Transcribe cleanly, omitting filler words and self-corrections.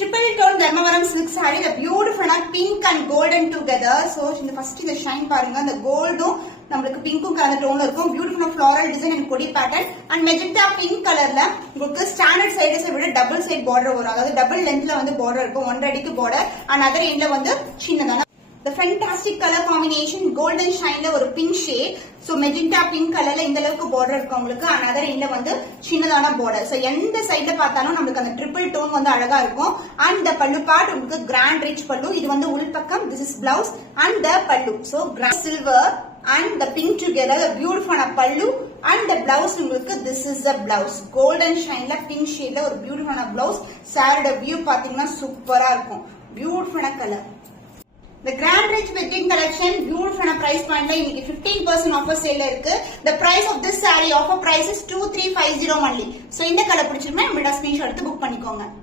Triple tone Dharmavaram silk saree, the beautiful pink and golden together. So இந்த first இந்த shine பாருங்க, அந்த கோல்டும் நமக்கு பிங்க்கும் கலர் டோன்ல இருக்கும். பியூட்டிஃபுல் ஃப்ளோரல் டிசைன் அண்ட் கொடி பேட்டர்ன் அண்ட் மெஜெண்டா பிங்க் கலர்ல உங்களுக்கு ஸ்டாண்டர்ட் சைடுஸை விட டபுள் சைடு பார்டர் வரும். அதாவது டபுள் லென்த்ல வந்து பார்டர் இருக்கும். 1.5 அடிக்கு பார்டர் அண்ட் அதர் எண்ட்ல வந்து சின்னதான the fantastic color combination golden shine la ஒரு pink shade. So magenta pink colorல இந்த அளவுக்கு border இருக்கு உங்களுக்கு. another end வந்து சின்னதான border. So எந்த சைடுல பார்த்தாலும் நமக்கு அந்த triple tone வந்து அழகா இருக்கும். and the pallu part உங்களுக்கு grand rich pallu. இது வந்து உள் பக்கம். this is blouse and the pallu. So grand silver and the pink together, the beautiful pallu and the blouse உங்களுக்கு this is the blouse. golden shine la pink shade la ஒரு beautiful blouse. saree view பாத்தீங்கன்னா சூப்பரா இருக்கும். beautiful color. The Grand Rich Wedding Collection, beautiful price point la இன்னைக்கு 15% offer sale இருக்கு. The price of this saree offer price is 2350 only. So இந்த colour பிடிச்சிருந்தா நம்மளோட screenshot எடுத்து புக் பண்ணிக்கோங்க.